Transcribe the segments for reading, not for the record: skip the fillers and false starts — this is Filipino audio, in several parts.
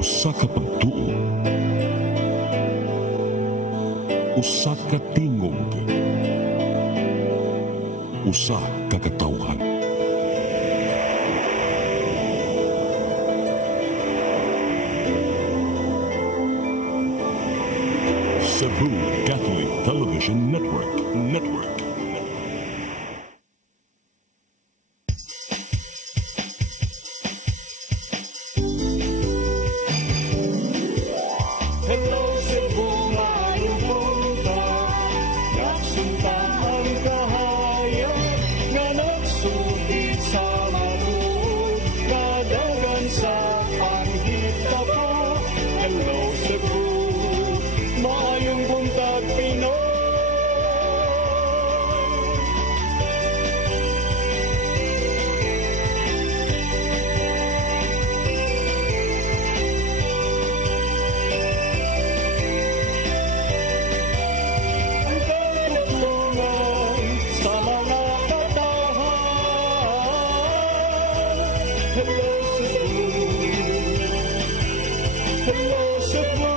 Usa ka pagtuo, usa ka tingog, usa ka katawhan. Cebu Catholic Television Network. Hello Cebu, maayong punta. Nagsunta ang kahayag nga nagsulid sa mabuot, kadagan sa panghitabo. Hello Cebu, maayong buntag Pinoy. Ang katutulungan sa mga katawhan. Hello Cebu, hello Cebu,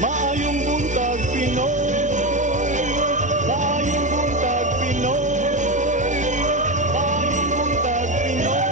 maayong buntag Pinoy, maayong buntag Pinoy, maayong buntag Pinoy.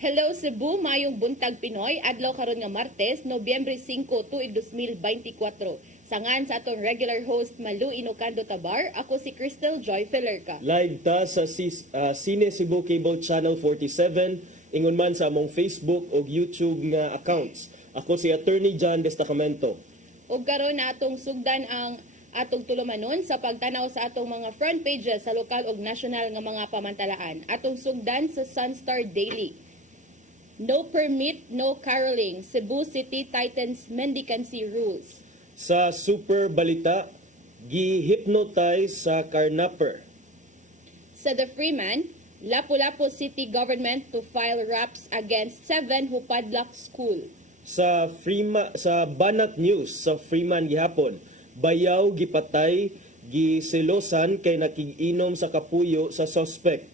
Hello Cebu, mayong buntag Pinoy, adlaw karon nga Martes, Nobyembre 5, tuig 2024. Sangan sa atong regular host Malu Inocando Tabar, ako si Crystal Joy Felerca. Live ta sa Cine Cebu Cable Channel 47, ingon man sa among Facebook o YouTube nga accounts. Ako si Attorney John Destacamento. Ug karon na atong sugdan ang atong tulumanon sa pagtanaw sa atong mga front pages sa lokal ug national nga mga pamantalaan. Atong sugdan sa Sunstar Daily. No permit, no caroling. Cebu City tightens mendicancy rules. Sa Super Balita, gi-hypnotize sa carnapper. Sa The Freeman, Lapu-Lapu City Government to file raps against 7 who padlock school. Sa Banat News sa Freeman gihapon, bayaw gipatay giselosan kay nakig-inom sa kapuyo sa suspect.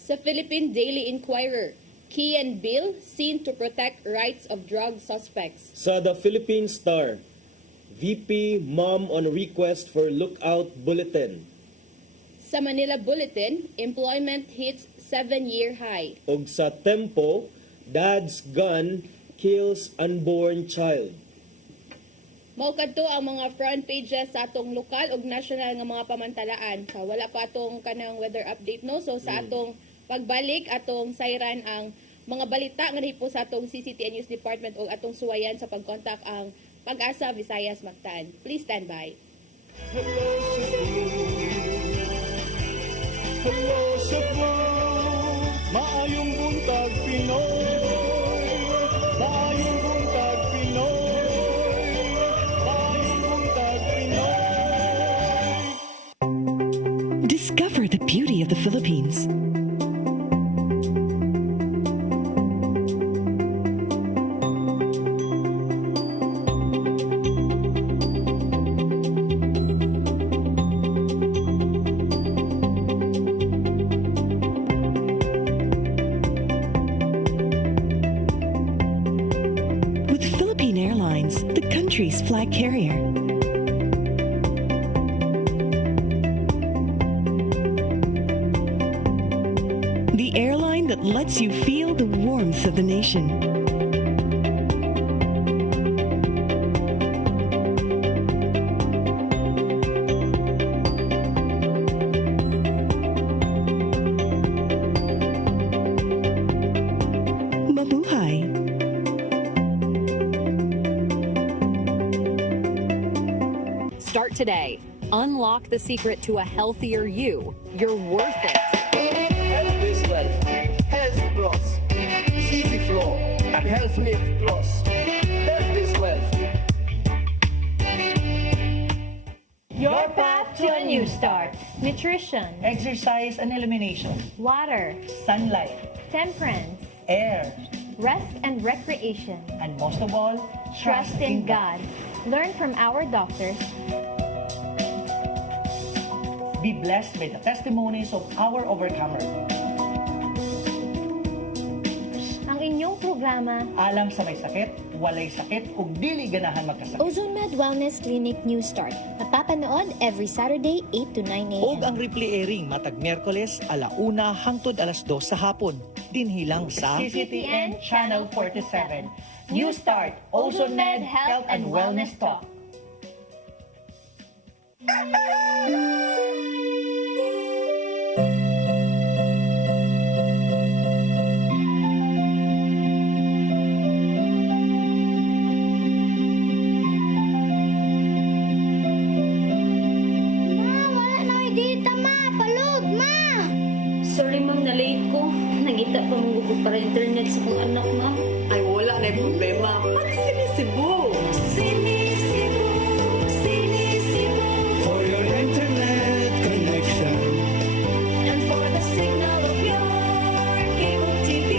Sa Philippine Daily Inquirer, Key and Bill seen to protect rights of drug suspects. Sa The Philippine Star, VP mom on request for lookout bulletin. Sa Manila Bulletin, employment hits 7-year high. Og sa Tempo, dad's gun kills unborn child. Mao kadto ang mga front pages sa atong lokal ug national nga mga pamantalaan. Sa wala pa atong kanang weather update no, so sa atong pagbalik atong sayran ang mga balita nga nahipo sa atong CCTN News Department ug atong suwayan sa pagkontak ang Pag-asa Visayas Mactan. Please stand by. Hello Cebu, hello Cebu, maayong buntag Pinoy, maayong buntag Pinoy, maayong buntag Pinoy. Discover the beauty of the Philippines. With Philippine Airlines, the country's flag carrier. The airline that lets you feel the warmth of the nation. Mabuhay! Start today. Unlock the secret to a healthier you. You're worth it. Health is wealth. Health Plus. CC Flow and Health Lift Plus. Health is wealth. Your path to a new start. Nutrition, Exercise and elimination. water, Sunlight. temperance, Air. rest and recreation. And most of all, Trust in God. Learn from our doctors. Be blessed by the testimonies of our overcomer. Ang inyong programa Alam sa may sakit, walay sakit, ug dili ganahan magkasakit. Ozone Med Wellness Clinic News Start. Napapanood every Saturday 8 to 9 a.m. Og ang replay airing matag Miyerkules 1:00 hangtod 2:00 sa hapon. Dinhilang sa CCTN Channel 47. News Start, Ozone Med Health and Wellness Talk. Wala na dita, ma! Palud, ma! Sorry ma'am, na late ko. Nangita pa mong gusto para internet sa kong anak ma'am. Ay, wala na yung problema. Mag-sinisibo. For your internet connection. And for the signal of your cable TV.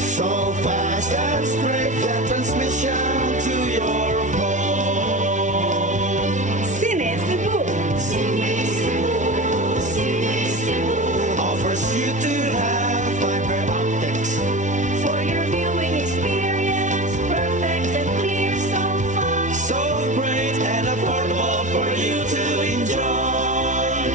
So fast and straight that transmission to your phone. Sinisibo. Offers you to have fiber optics. For your viewing experience, perfect and clear so far. So great and affordable for you to enjoy.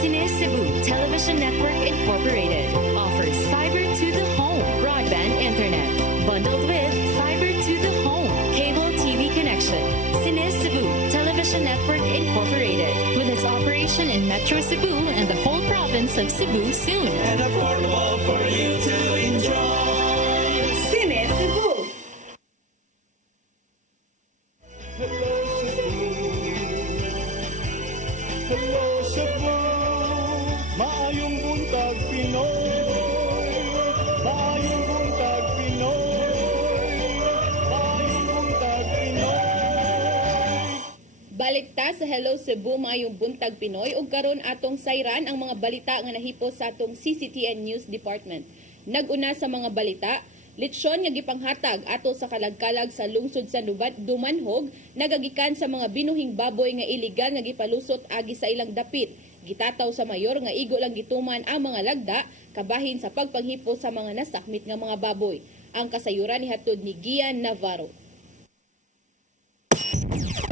Cine Cebu Television Network Incorporated offers fiber to the home broadband internet bundled with fiber to the home cable TV connection. Cine Cebu Television Network Incorporated with its operation in Metro Cebu and the whole province of Cebu soon. And affordable for you to enjoy. Sinisibo. Hello, Cebu. Hello, Cebu. Maayong buntag, Pinoy. Maayong buntag, Pinoy. Maayong buntag, Pinoy. Balik ta sa Hello Cebu, maayong buntag Pinoy, ug karon atong sayran ang mga balita nga nahipos sa atong CCTN News Department. Naguna sa mga balita, litsyon nga gipanghatag ato sa kalagkalag sa lungsod sa Dumanhog nagagikan sa mga binuhing baboy nga iligal nga gipalusot agi sa ilang dapit. Gitataw sa mayor nga igo lang gituman ang mga lagda kabahin sa pagpanghipo sa mga nasakmit nga mga baboy. Ang kasayuran ni hatod ni Gian Navarro.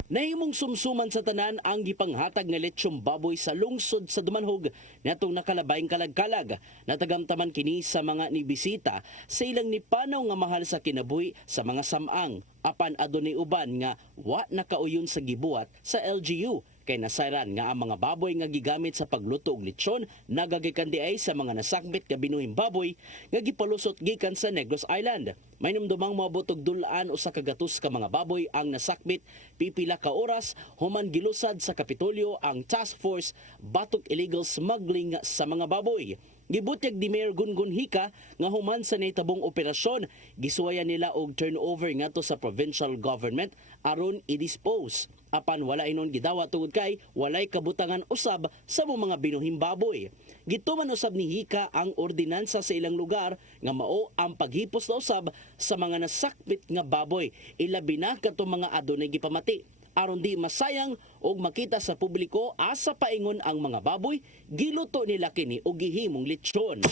Nahimong sumsuman sa tanan ang gipanghatag nga letsyong baboy sa lungsod sa Dumanhog natong nakalabayng kalagkalag. Natagamtaman kini sa mga nibisita sa ilang nipanaw nga mahal sa kinabuhi sa mga samang. Apan adunay uban nga wa nakauyon sa gibuhat sa LGU. Kay nasayran nga ang mga baboy nga gigamit sa pagluto og lechon nagagikan di ay sa mga nasakmit nga binuhing baboy nga gipalusot gikan sa Negros Island. May numdumang moabot og dulaan usa ka gatos ka mga baboy ang nasakmit pipila ka oras human gilusad sa Kapitolyo ang Task Force batok illegal smuggling sa mga baboy. Gibutyag di Mayor Gungun Hika nga human sa nahitabong operasyon, gisuwayan nila og turnover ngadto sa provincial government aron i-dispose. Apan wala inon gidawa tungod kay walay kabutangan usab sa mga binuhing baboy. Gituman usab ni Hika ang ordinansa sa ilang lugar nga mao ang paghipos na usab sa mga nasakmit nga baboy, ilabi na kadtong mga adunay gipamati. Aron di masayang og makita sa publiko asa paingon ang mga baboy, giluto nila kini og gihimong lechon.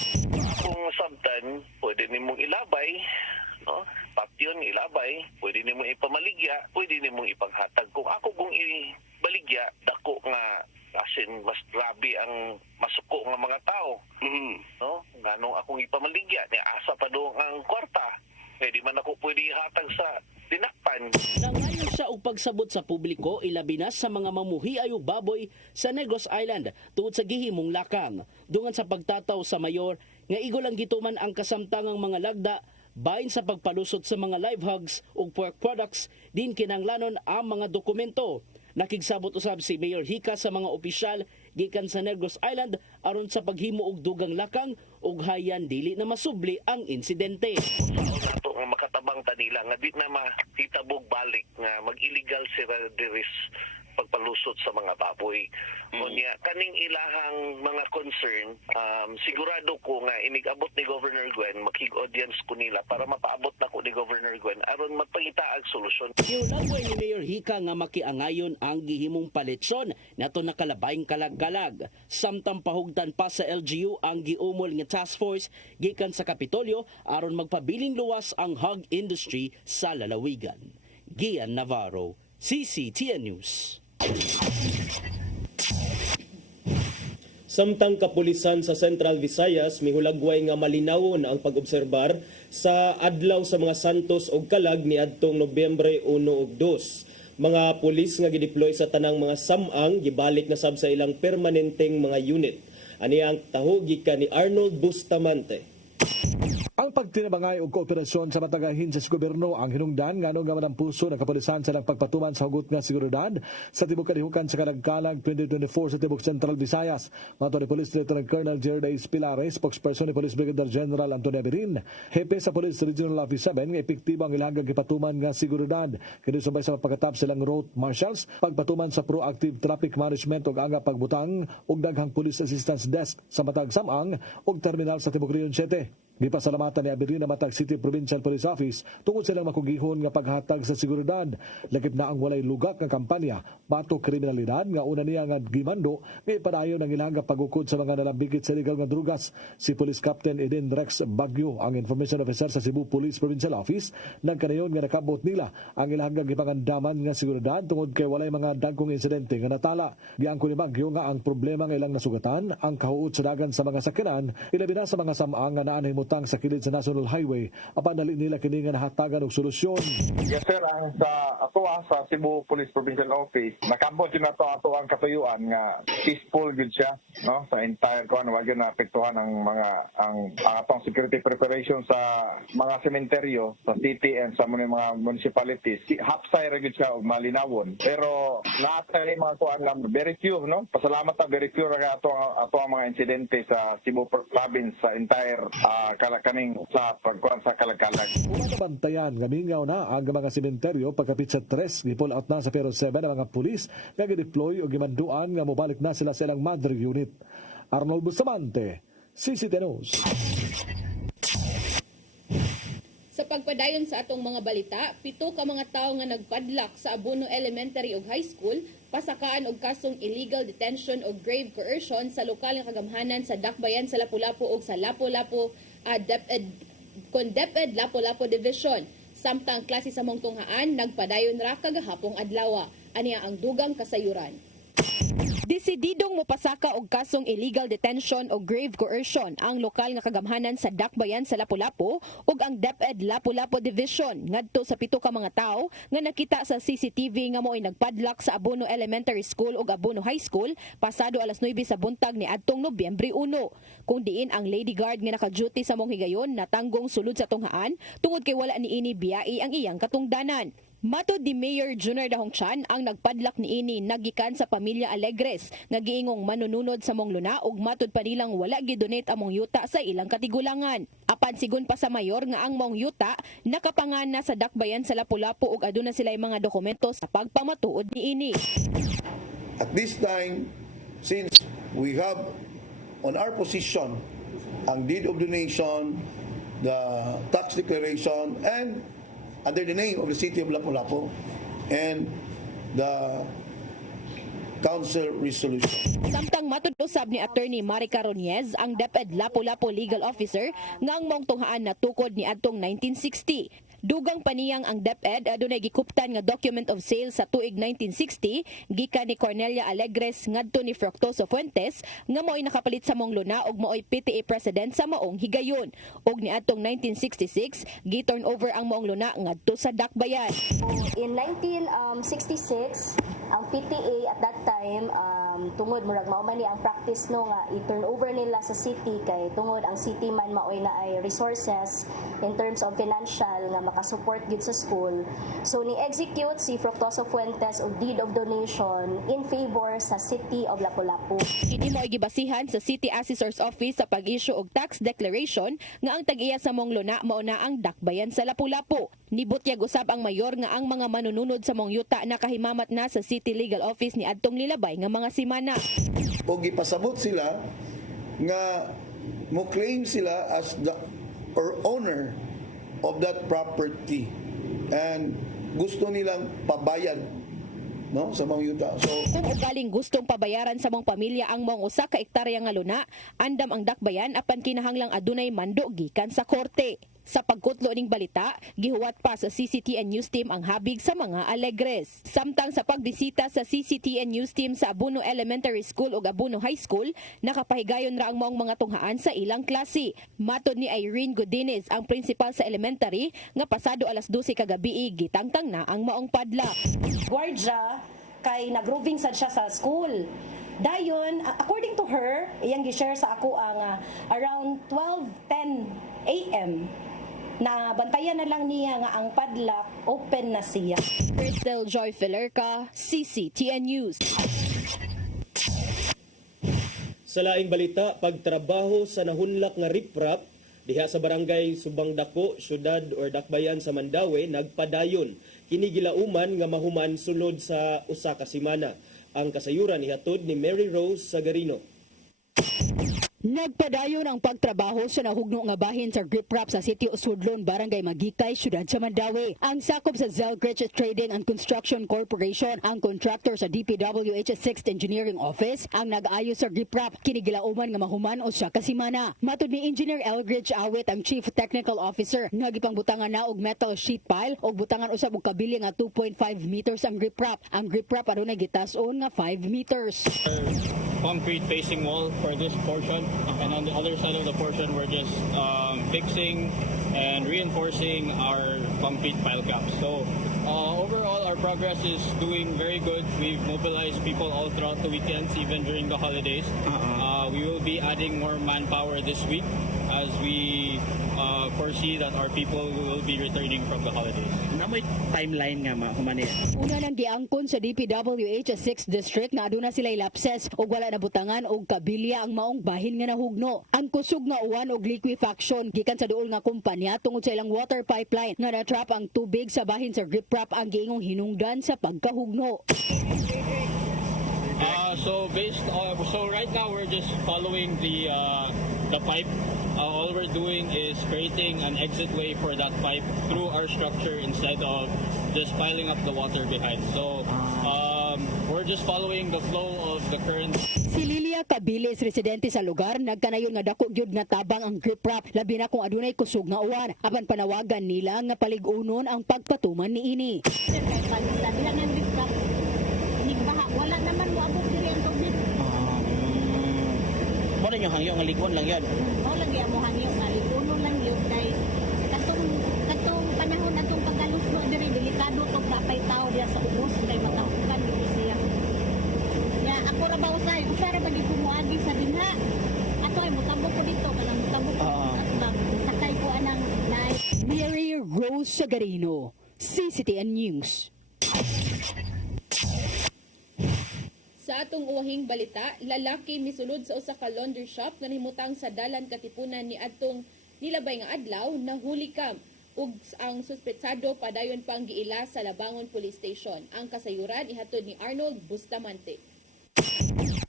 Kung sabtan, pwede nimong ilabay, no? Patyon ilabay, pwede nimong ipamaligya, pwede nimong ipaghatag. Kung ako kung ibaligya, dako nga asin mas grabe ang masuko nga mga tao. No? Nganong akong ipamaligya, ni asa pa doon ang kwarta. Di man ako pwede ihatag sa dinakpan. Nangayon siya og pagsabot sa publiko ilabi na sa mga mamuhiay og baboy sa Negros Island tungod sa gihimong lakang. Dungan sa pagtataw sa mayor nga igo lang gituman ang kasamtangang mga lagda bahin sa pagpalusot sa mga live hogs ug pork products din kinanglanon ang mga dokumento. Nakigsabot usab si Mayor Hika sa mga opisyal gikan sa Negros Island aron sa paghimo og dugang lakang ug hayan dili na masubli ang insidente. Nato nga makatabang ta nila nga di na mahitabog balik nga mag-illegal sila diris pagpalusot sa mga baboy. Unya kaning ilahang mga concern, sigurado ko nga inigabot ni Governor Gwen, makig-audience ko nila para mapaabot na ko ni Governor Gwen aron magpangitaag solusyon. Giulaway ni Mayor Hika nga makiangayon ang gihimong palitson nato nakalabayng kalag-kalag. Samtang pahugdan pa sa LGU ang giumol nga task force gikan sa Kapitolyo aron magpabiling luwas ang hog industry sa lalawigan. Gian Navarro, CCTN News. Samtang kapulisan sa Central Visayas mihulagway nga malinawon ang pag-obserbar sa adlaw sa mga santos og kalag ni adtong Nobyembre 1 ug 2. Mga pulis nga gideploy sa tanang mga samang gibalik na sab sa ilang permanenteng mga unit. Ani ang taho gikan ni Arnold Bustamante. Ang pagtinabangay og kooperasyon sa matagahin sa gobyerno ang hinungdan ngano nga manampuso ng kapulisan sa pagpatuman sa hugot nga seguridad sa tibok kalihukan sa Kalagkalag 2024 sa tibok Central Visayas. Mato ni Police Lieutenant Colonel Jerdays Pilares, spokesperson ni Police Brigadier General Antonio Abirin, hepe sa Police Regional Office 7 nga epektibo ang ilahang gipatuman nga seguridad. Kini sumbay sa pagkatap silang road marshals, pagpatuman sa proactive traffic management ug anga pagbutang ug daghang police assistance desk sa matag samang ug terminal sa tibok Region 7. Gipasalamatan ni Abirin na matag City Provincial Police Office tungod silang makugihon nga paghatag sa seguridad. Lakip na ang walay lugak nga kampanya batok kriminalidad nga una niya nga gimando nga ipadayon ang ilang pagukod sa mga nalambigit sa illegal nga drugas. Si Police Captain Eden Rex Bagyo, ang Information Officer sa Cebu Police Provincial Office, nagkanayon nga nakabot nila ang ilang gipangandaman nga seguridad tungod kay walay mga dagkong insidente nga natala. Giangko ni Bagyo nga ang problema nga ilang nasugatan ang kahuot sa dagan sa mga sakyanan ilabi na sa mga samang nga naanay utang sa kilid sa National Highway apan dali nila kini nga nahatagan og solusyon. Yes sir, ang sa atoa sa Cebu Police Provincial Office nakabot yun ato ang katuyuan nga peaceful gud siya, no, sa entire kuan wag yun naapektuhan ang mga ang atong security preparation sa mga sementeryo sa city and sa mga municipalities. Hapsay ra gud siya og malinawon pero naatay mga kuan lang very few, no, pasalamat ta very few ra ato ang mga insidente sa Cebu province sa entire kaning sa pagkuan sa Kalagkalag. Bantayan gamingaw na ang mga sementeryo pagkapit sa 3 gipull out na sa Pero 7 ang mga pulis nga gideploy o gimanduan nga mobalik na sila sa ilang mother unit. Arnold Bustamante, CCTN News. Sa pagpadayon sa atong mga balita, 7 ka mga tawo nga nagpadlak sa Abono Elementary ug High School pasakaan og kasong illegal detention o grave coercion sa lokal nga kagamhanan sa Dakbayan sa Lapu-Lapu ug sa Lapu-Lapu DepEd Lapu-Lapu Division. Samtang klase sa mong tunghaan nagpadayon ra kagahapong adlaw. Aniya ang dugang kasayuran. Desididong mopasaka og kasong illegal detention o grave coercion ang lokal nga kagamhanan sa Dakbayan sa Lapu-Lapu ug ang DepEd Lapu-Lapu Division ngadto sa 7 ka mga tawo nga nakita sa CCTV nga mo'y nagpadlak sa Abono Elementary School ug Abono High School pasado alas 9 sa buntag ni adtong Nobyembre 1. Kung diin ang lady guard nga naka-duty sa mong higayon natanggong sulod sa tunghaan tungod kay wala niini biyai ang iyang katungdanan. Matod ni Mayor Junior Dahongchan, ang nagpadlak niini nagikan sa pamilya Alegres nga giingong manununod sa mong luna ug matod pa nilang wala gidonate among yuta sa ilang katigulangan. Apan sigon pa sa mayor nga ang mong yuta nakapangana sa Dakbayan sa Lapu-Lapu ug aduna sila mga dokumento sa pagpamatuod niini. At this time, since we have on our position ang deed of donation, the tax declaration, and under the name of the city of Lapu-Lapu and the council resolution. Samtang matud usab ni Attorney Marica Ronez, ang DepEd Lapu-Lapu legal officer nga ang mong tunghaan natukod ni adtong 1960. Dugang paniyang ang DepEd adunay gikuptan nga document of sale sa tuig 1960 gikan ni Cornelia Alegres ngadto ni Fructuoso Fuentes nga mo'y nakapalit sa mong luna ug mo'y PTA president sa maong higayon. Ug ni adtong 1966 gi-turn over ang maong luna ngadto sa Dakbayan. In 1966, ang PTA at that time tungod murag mao man ni ang practice no nga i-turn over nila sa city kay tungod ang city man maoy na ay resources in terms of financial nga makasupport gid sa school. So ni execute si Fructuoso Fuentes og deed of donation in favor sa City of Lapu-Lapu. Kini mo gibasihan sa City Assessor's Office sa pag-issue og tax declaration nga ang tag-iya sa mong luna mao na ang dakbayan sa Lapu-Lapu. Nibutyag usab ang mayor nga ang mga manununod sa mong yuta nakahimamat na sa City Legal Office ni adtong Lilabay nga mga simana. O gipasabot sila nga mo claim sila as the or owner of that property and gusto nilang pabayad no sa mga yuta. So kung ugaling gustong pabayaran sa mong pamilya ang mong usa ka hektarya nga luna, andam ang dakbayan apan kinahanglang adunay mando gikan sa korte. Sa pagkutlo ning balita, gihuwat pa sa CCTN News Team ang habig sa mga alegres. Samtang sa pagbisita sa CCTN News Team sa Abuno Elementary School ug Abuno High School, nakapahigayon ra ang maong mga tunghaan sa ilang klase. Matod ni Irene Godinez, ang principal sa elementary, nga pasado alas 12 kagabi gitangtang na ang maong padla. Guardia kay nagroving sad siya sa school. Dayon, according to her, iyang gi-share sa ako ang around 12:10 AM na bantayan na lang niya nga ang padlock open na siya. Crystal Joy Filerca, CCTN News. Sa laing balita, pagtrabaho sa nahunlak nga riprap diha sa barangay Subang Dako, syudad or Dakbayan sa Mandaue nagpadayon. Kini gilauman nga mahuman sulod sa usa ka semana. Ang kasayuran ihatod ni Mary Rose Sagarino. Nagpadayon ang pagtrabaho sa nahugno nga bahin sa grip wrap sa City Usudlon, Barangay Magikay, Syudad sa Mandaue. Ang sakop sa Zelgrich Trading and Construction Corporation, ang contractor sa DPWH 6th Engineering Office, ang nag-ayo sa grip wrap, kinigilauman nga mahuman o siya kasimana. Matod ni Engineer Elgridge Awit, ang Chief Technical Officer, nagipangbutangan na og metal sheet pile o butangan usab og kabili nga 2.5 meters ang grip wrap. Ang grip wrap adunay gitas-on nga 5 meters. Concrete facing wall for this portion, and on the other side of the portion we're just fixing and reinforcing our concrete pile caps. So overall our progress is doing very good. We've mobilized people all throughout the weekends, even during the holidays. We will be adding more manpower this week as we foresee that our people will be returning from the holidays. Namoy timeline nga humani. Una nang giangkon sa DPWH 6th District na aduna sila lapses ug wala na butangan og kabilya ang maong bahin nga nahugno. Ang kusog nga uwan og liquefaction gikan sa duol nga kumpanya tungod sa ilang water pipeline nga na-trap ang tubig sa bahin sa grip wrap ang giingong hinungdan sa pagkahugno. So right now we're just following the pipe. All we're doing is creating an exit way for that pipe through our structure instead of just piling up the water behind. So we're just following the flow of the current. Si Lilia Cabilis, residente sa lugar, nagkanayon nga dako gyud nga tabang ang grip wrap labi na kung adunay kusog nga uwan. Apan panawagan nila nga paligunon ang pagpatuman niini. Wala naman mo abot diri ang tubig. Mo rin yung hangyo nga ligon lang yan. Mao lagi mo hangyo nga ligono lang yun kay katong panahon atong paggalos mo diri delikado tong napay tao diya sa ubos kay matapukan gyud siya. Ya ako ra ba usay ba gid kumuagi sa dinha. Ato ay mutabo ko dito kanang mutabo ko sa sakay ko anang live. Mary Rose Sagarino, CCTN News. Sa atong uwahing balita, lalaki misulod sa usa ka laundry shop nga nahimutang sa dalan Katipunan ni adtong Nilabay nga adlaw nahuli kam ug ang suspetsado padayon pang giila sa Labangon Police Station. Ang kasayuran ihatod ni Arnold Bustamante.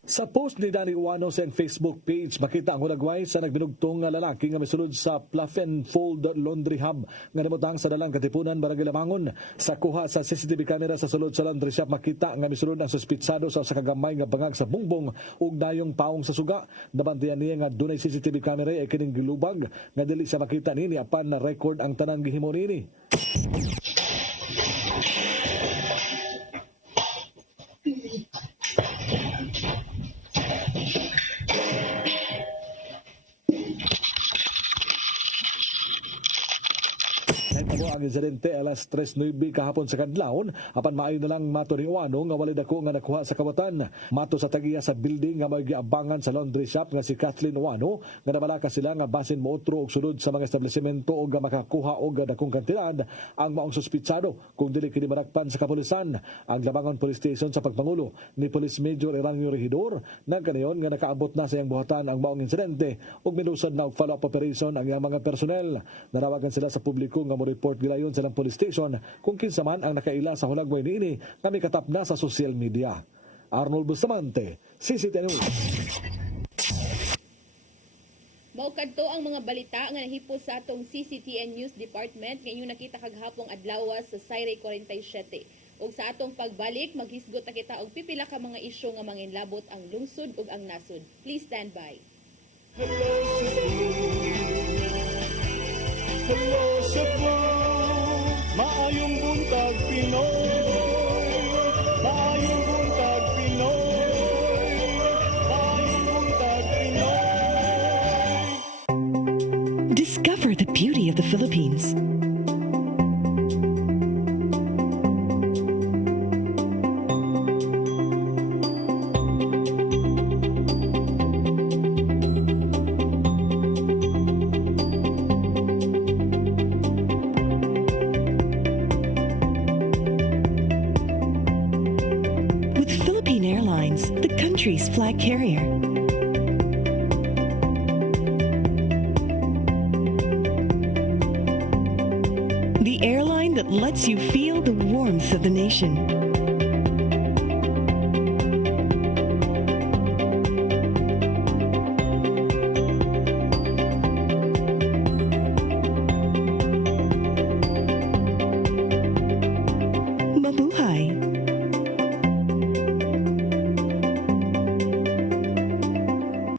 Sa post ni Danny Uwano sa Facebook page, makita ang hulagway sa nagbinugtong nga lalaki nga misulod sa Fluff and Fold Laundry Hub nga nimutang sa dalang Katipunan, Barangay Labangon. Sa kuha sa CCTV camera sa sulod sa laundry shop, makita nga misulod ang suspitsado sa kagamay nga bangag sa bungbong ug dayong paong sa suga. Nabantayan niya nga dunay CCTV camera ay kining gilubag nga dili sa makita nini apan na record ang tanan gihimo nini. Nahitabo ang insidente alas 3:09 kahapon sa Kadlawon, apan maayo na lang mato ni Uwano nga walay dako nga nakuha sa kawatan. Mato sa tagiya sa building nga may giabangan sa laundry shop nga si Kathleen Uwano, nga nabalaka sila nga basin mootro og sulod sa mga establishmento o nga makakuha og dakong kantidad ang maong suspitsado kung dili kini marakpan sa kapulisan. Ang Labangon Police Station sa pagpangulo ni Police Major Eranio Regidor nagkanayon nga nakaabot na sa iyang buhatan ang maong insidente ug milusad na og follow-up operation ang iyang mga personnel. Narawagan sila sa publiko nga mo-report gilayon silang police station kung kinsa man ang nakaila sa hulagway niini nga mikatap na sa social media. Arnold Bustamante, CCTV News. Maukadto ang mga balita nga nahipos sa atong CCTN News Department ngayong nakita kaghapong adlaw sa Sayre 47. Ug sa atong pagbalik, maghisgot na kita og pipila ka mga isyu nga manginlabot ang lungsod ug ang nasod. Please stand by. Hello Cebu, maayong buntag Pinoy, maayong buntag Pinoy, maayong buntag Pinoy. Discover the beauty of the Philippines. With Philippine Airlines, the country's flag carrier. The airline that lets you feel the warmth of the nation. Mabuhay.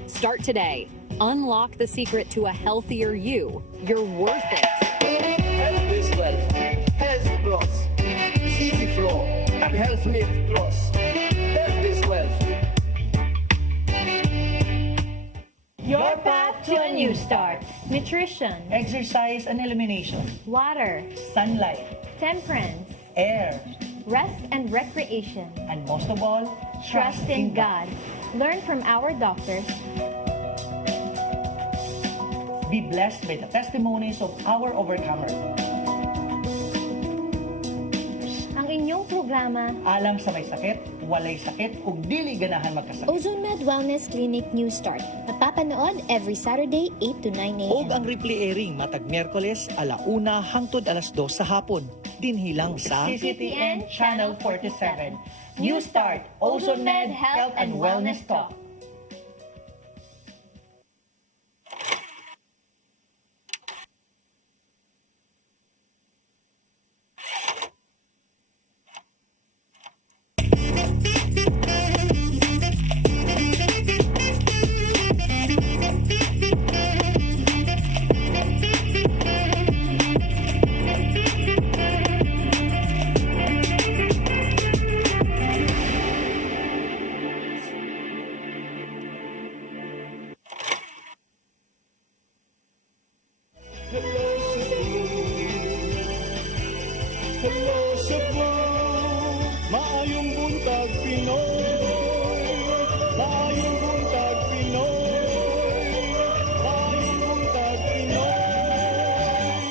Start today. Unlock the secret to a healthier you. You're worth it. Health is wealth. Health plus. CV Flow and Health Mix Plus. Health is wealth. Your path to a new start. Nutrition, Exercise and elimination. water, Sunlight. temperance, Air. rest and recreation. And most of all, Trust in God. Learn from our doctors. Be blessed by the testimonies of our overcomers. Ang inyong programa, Alam sa may sakit, walay sakit, ug dili ganahan magkasakit. Ozone Med Wellness Clinic New Start. Napapanood every Saturday 8 to 9 a.m. Og ang replay airing matag Miyerkules 1:00 hangtod 2:00 sa hapon. Dinhilang sa CCTN Channel 47. New Start, Ozone Med Health and Wellness Talk. Hello Cebu, maayong buntag Pinoy, maayong buntag Pinoy, maayong buntag Pinoy.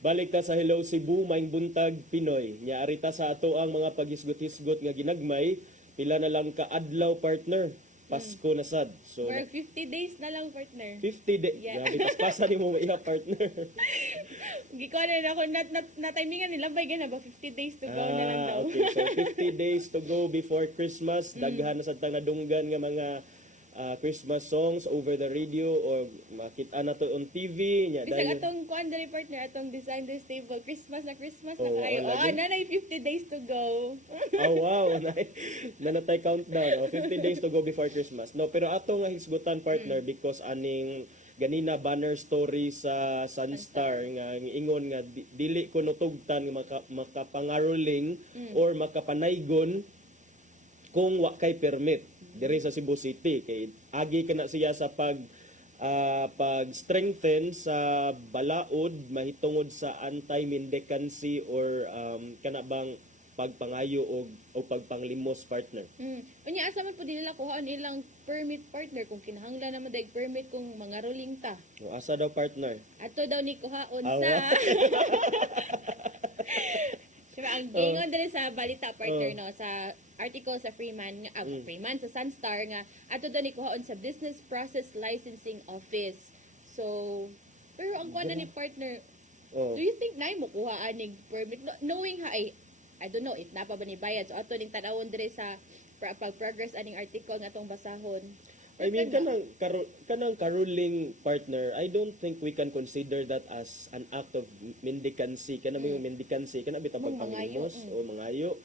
Balik ta sa Hello Cebu, maing buntag Pinoy. Nyaari ta sa ato ang mga paghisgot-hisgot nga ginagmay, pila na lang ka adlaw partner. Pasko na sad. So For 50 days na lang, partner. 50 days. Yeah. Grabe, paspasa ni mo maiha partner. Giko na ako, na-timingan nila, ba na ba? 50 days to go na lang daw. Okay, so 50 days to go before Christmas. Daghan na sa tang nadunggan nga mga Christmas songs over the radio or makita na to on TV. Nya, Bisag dahil- atong kuan dali partner, atong design this table, Christmas na Oo, kayo. lagi. Nanay 50 days to go. Oh wow, nanatay countdown. 50 days to go before Christmas. No, pero ato nga hisgutan partner because aning ganina banner story sa Sunstar nga ingon nga dili ko nutugtan nga makapangaroling or makapanaygon kung wa kay permit diri sa Cebu City kay agi kana siya sa pag pag-strengthen sa balaod mahitungod sa anti-mendicancy or kana bang pagpangayo o pagpanglimos, partner. Unya asa man po nila kuhaan ilang permit, partner, kung kinahanglan naman daig permit kung mga rolling ta. O, asa daw, partner? Ato daw ni kuhaon Awa. sa Diba, ang gingon diri sa balita, partner, no, sa article sa Freeman sa Sunstar nga ato daw ni kuhaon sa Business Process Licensing Office. So, pero ang kuha na ni partner, do you think na mo kuha aning permit knowing I don't know if napa ba ni bayad, so ato ning tanawon diri sa pag-progress aning article nga atong basahon. I mean, kanang caroling, partner, I don't think we can consider that as an act of mendicancy. Kana mo yung mendicancy, kana bitang pagpanglimos o mangayo.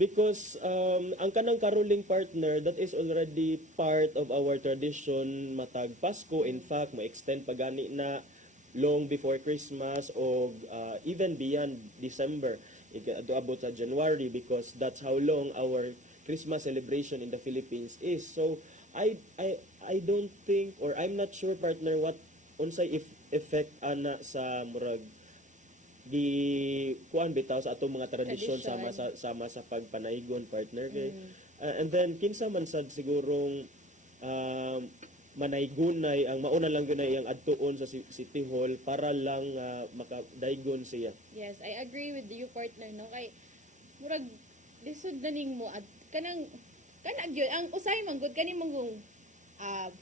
Because ang kanang caroling, partner, that is already part of our tradition matag Pasko. In fact, ma-extend pa gani na long before Christmas o even beyond December. Abot sa January because that's how long our Christmas celebration in the Philippines is. So, I don't think, or I'm not sure, partner, what unsay effect ana sa murag di kuan bitaw sa atong mga tradisyon sama sa pagpanaygon, partner kay and then kinsa man sad sigurong manaygunay ang mauna lang gunay ang adtuon sa City Hall para lang makadaygon siya. Yes, I agree with you, partner, no, kay murag lisod na ning mo at kanang gyud ang usay man gud kani mong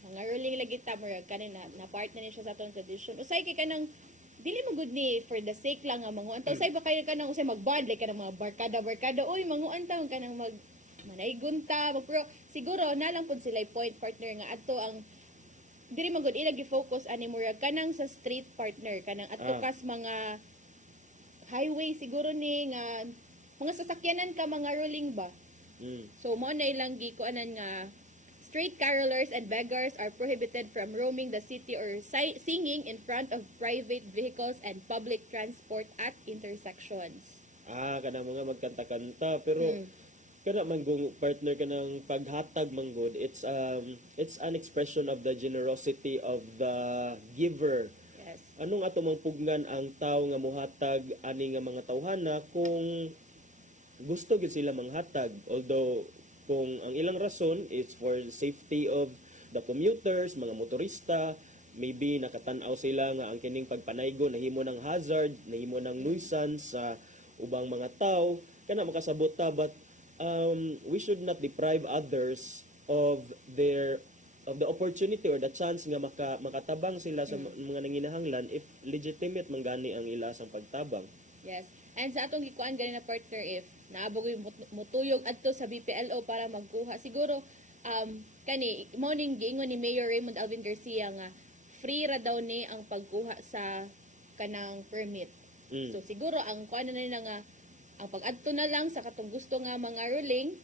mga rolling lagi ta murag kanin na part na ni siya sa atong tradition. Usay kay kanang dili mo gud ni for the sake lang nga manguan ta. Usay ba kay kanang usay mag-bond like kanang mga barkada uy manguan ta kanang manaygon ta pero siguro na lang pud sila point, partner, nga adto ang diri man gud ila gi-focus ani murag kanang sa street, partner, kanang adto kas mga highway siguro ni nga mga sasakyanan ka mga rolling ba. So, mo na ilang gikuanan nga street carolers and beggars are prohibited from roaming the city or singing in front of private vehicles and public transport at intersections. Kana mga magkanta-kanta pero kana manggong, partner, kanang paghatag manggod, it's an expression of the generosity of the giver. Yes. Anong ato mangpugnan ang tao nga mohatag ani nga mga tawhana kung gusto gid sila manghatag, although kung ang ilang rason is for the safety of the commuters, mga motorista, maybe nakatan-aw sila nga ang kining pagpanaygo nahimo ng hazard, nahimo ng nuisance sa ubang mga tao, kana makasabot ta, but we should not deprive others of the opportunity or the chance nga makatabang sila sa mga nanginahanglan if legitimate man gani ang ila sang pagtabang. Yes. And sa atong gikuan gani na, partner, if naabogoy mutuyog adto sa BPLO para magkuha, siguro kani morning giingon ni Mayor Raymond Alvin Garcia nga free ra daw ni ang pagkuha sa kanang permit. So siguro ang kuan na nila nga ang pag-adto na lang sa katong gusto nga mga ruling,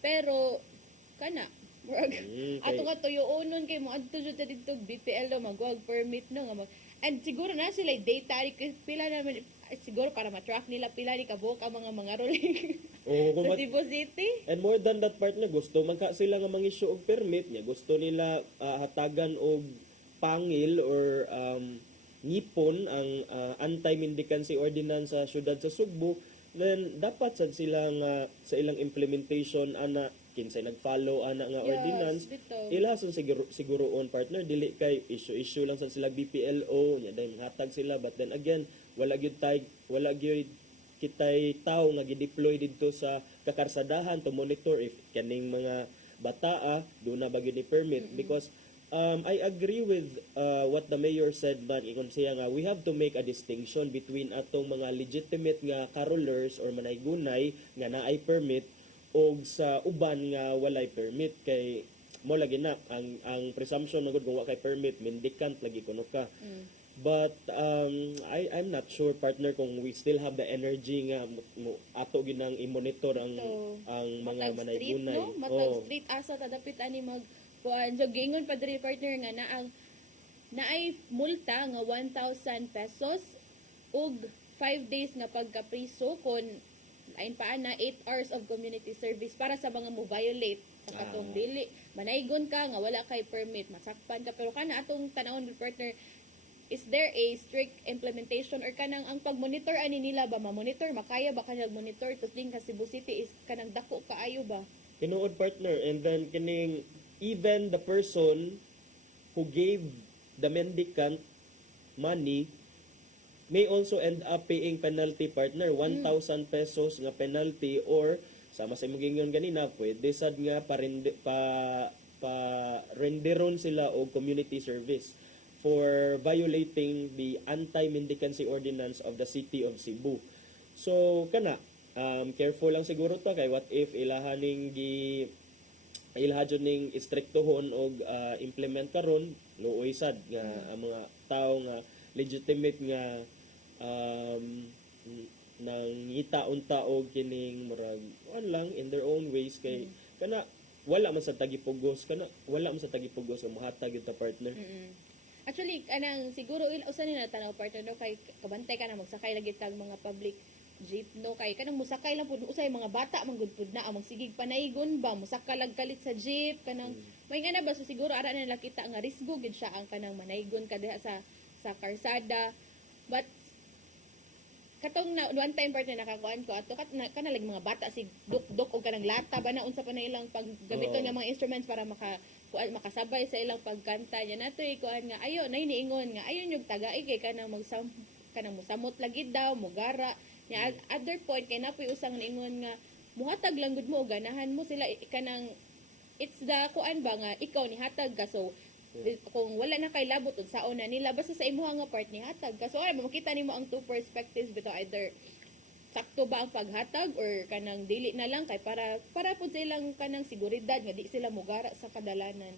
pero kana ato nga tuyoonon kay mo adto jud didto BPLO magwag permit no nga and siguro na sila data pila naman siguro para ma-track nila pila ni kabuok ang mga ruling sa Cebu City. And more than that, partner, gusto man ka sila nga mang-issue og permit niya, gusto nila hatagan og pangil or ngipon ang anti-mendicancy ordinance sa syudad sa Sugbo, then dapat sad sila nga sa ilang implementation ana kinsay nag-follow ana nga ordinance, ilason siguroon, partner, dili kay issue lang sad sila BPLO nya dahil hatag sila, but then again wala gyud kitay tao nga gi-deploy didto sa kakarsadahan to monitor if kaning mga bataa do na ba gyud ni permit. Because I agree with what the mayor said, man, ingon siya nga we have to make a distinction between atong mga legitimate nga carolers or manaygunay nga naay permit og sa uban nga walay permit, kay mo lagi na ang presumption magud kung wa kay permit mendicant lagi kuno ka. But I'm not sure, partner, kung we still have the energy nga ato ginang i-monitor ang mga manaygunay. No? Matag street asa tadapit ani mag kuan so gingon pa diri, partner, nga naay multa nga 1,000 pesos ug 5 days nga pagkapriso kon lain pa na 8 hours of community service para sa mga mo violate sa katong dili manaygon ka nga wala kay permit, masakpan ka, pero kana atong tanawon good partner, is there a strict implementation or kanang ang pag-monitor ani nila ba ma-monitor, makaya ba kanang monitor tos din ka Cebu City is kanang dako kaayo ba? Tinuod partner, and then kining even the person who gave the mendicant money may also end up paying penalty partner, 1,000 pesos nga penalty, or sama sa imong gingon ganina, pwede sad nga renderon sila og community service for violating the anti-mendicancy ordinance of the City of Cebu. So kana careful lang siguro ta kay what if ilahaning ilahadyon ning istriktohon og implement karon luoy sad nga ang mga tao nga legitimate nga nang ngitaon taog kining murag lang in their own ways kay kana wala man sa tagipugos nga mohatag yung partner. Actually, kanang siguro usa ni na tanaw partner no kay kabantay ka na magsakay lagi tag mga public jeep no kay kanang musakay lang pud usay mga bata man gud pud na ang magsigig panaygon ba musakay lang kalit sa jeep kanang may nga na ba so siguro ara na nakita nga risgo gid siya ang kanang manaygon ka diha sa karsada, but katong na one time partner nakakuan ko ato kana lagi mga bata sig duk og kanang lata ba na unsa pa na ilang paggamiton nga mga instruments para makasabay sa ilang pagkanta niya nato ikuan nga ayo nay niingon nga ayo nyug tagai kay kanang musamot lagi daw mugara nya other point kay napoy usang niingon nga muhatag lang gud mo ganahan mo sila kanang it's the kuan ba nga ikaw ni hatag ka so kung wala na kay labot unsaon na nila basta sa imuha nga part ni hatag ka so ay makita nimo ang two perspectives bitaw either sakto ba ang paghatag or kanang dili na lang kay para pud sa ilang kanang seguridad nga di sila mugara sa kadalanan.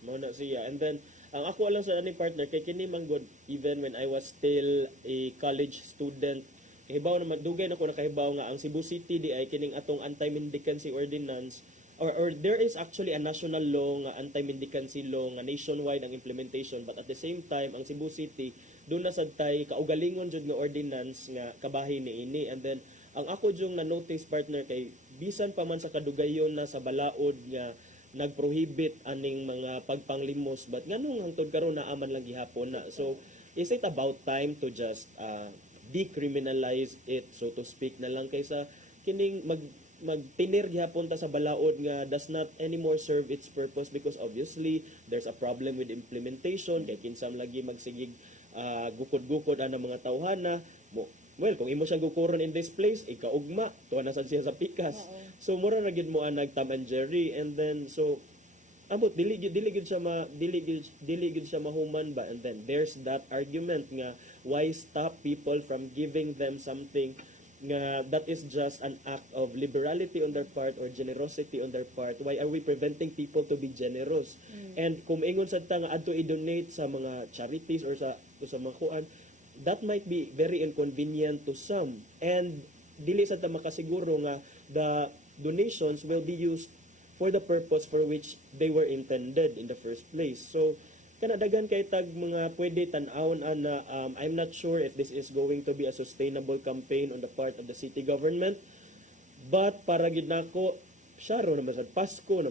Mao na siya. And then ang ako lang sa ani partner kay kini man good even when I was still a college student kahibaw na madugay na ko nakahibaw nga ang Cebu City di ay kining atong anti-mendicancy ordinance or there is actually a national law nga anti-mendicancy law nga nationwide ang implementation, but at the same time ang Cebu City doon na sad tay kaugalingon jud nga ordinance nga kabahin niini. And then ang ako jung na notice partner kay bisan pa man sa kadugayon na sa balaod nga nagprohibit aning mga pagpanglimos, but nganong hangtod karon na aman lang gihapon na. So is it about time to just decriminalize it, so to speak, na lang kaysa kining magtinir gihapon ta sa balaod nga does not anymore serve its purpose, because obviously there's a problem with implementation kay kinsam lagi magsigig gukod-gukod ana mga tawhana mo. Well, kung imo siya gukuron in this place, ikaugma tuwa na sad siya sa pikas. So mura ra gid mo ang Tom and Jerry, and then so amot dili gid siya mahuman ba. And then there's that argument nga why stop people from giving them something nga that is just an act of liberality on their part or generosity on their part. Why are we preventing people to be generous? And kung ingon sad ta nga adto i-donate sa mga charities or sa mga kuan, that might be very inconvenient to some, and dili sad ta makasiguro nga the donations will be used for the purpose for which they were intended in the first place. So kana daghan kay tag mga pwede tan-awon ana. I'm not sure if this is going to be a sustainable campaign on the part of the city government, but para gid nako Sharo naman sa Pasko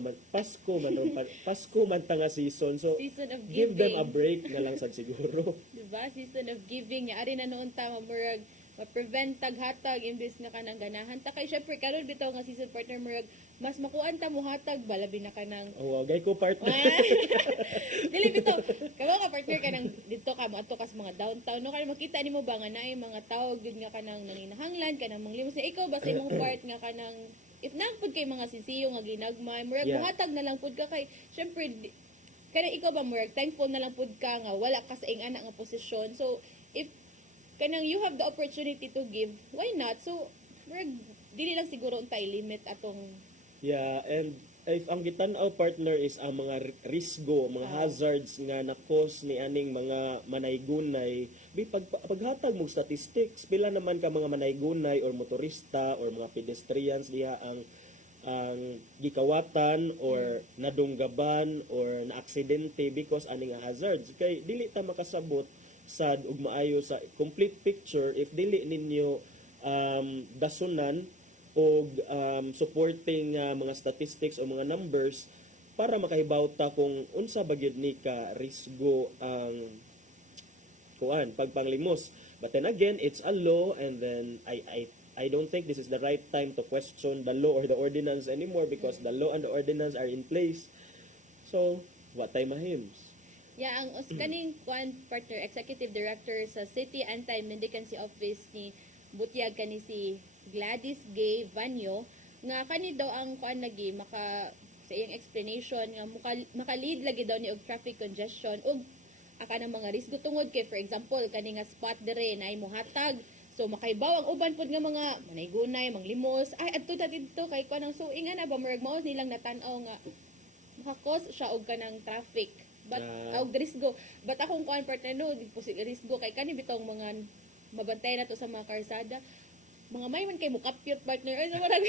man tanga season, so Season of give them a giving. break na lang sad siguro. Diba? Season of giving. Ari na noon ta murag ma-prevent taghatag imbes nga kanang ganahan ta kay syempre karon bitaw nga season partner murag mas makuan ta mo hatag balabi na kanang Gay ko partner. dili bitaw kawa ka partner kanang dito ka mo adto ka sa mga downtown no kay makita nimo ba nga naay mga tao gyud nga kanang naninahanglan kanang manglimos ikaw ba sa imong part nga kanang if nagpud kay mga sisiyo nga ginagmay murag muhatag na lang pud ka kay syempre kanang ikaw ba murag thankful na lang pud ka nga wala ka sa ing-ana nga posisyon, so if kanang you have the opportunity to give, why not? So murag dili lang siguro untay limit atong and if ang gitan-aw partner is ang mga risgo, mga hazards nga na-cause ni aning mga manaygunay, paghatag mo statistics, pila naman ka mga manaygunay or motorista or mga pedestrians diha ang gikawatan or nadunggaban or naaksidente because aning hazards. Kay dili ta makasabot sad ug maayo sa complete picture if dili ninyo dasunan og supporting mga statistics o mga numbers para makahibaw ta kung unsa ba gyud ni ka risgo ang pagpanglimos. But then again, it's a law, and then I don't think this is the right time to question the law or the ordinance anymore because the law and the ordinance are in place. So, what time mahims? Yeah, ang kaning partner executive director sa City Anti-Mendicancy Office ni Butyag kani si Gladys Gay Vanyo nga kani daw ang lagi sa iyang explanation nga maka-lead lagi daw ni og traffic congestion ug aka ng mga risgo tungod kay for example kani nga spot dire na imuhatag so makaibaw ang uban pod nga mga manaygunay manglimos ay adto ta didto kay kanang suingan na ba murag mao nilang natan-aw nga makakos siya og kanang traffic but og risgo but akong partner no di po risgo kay kani bitong mga mabantay na to sa mga karsada mga may man kay mo kapyot partner ay marag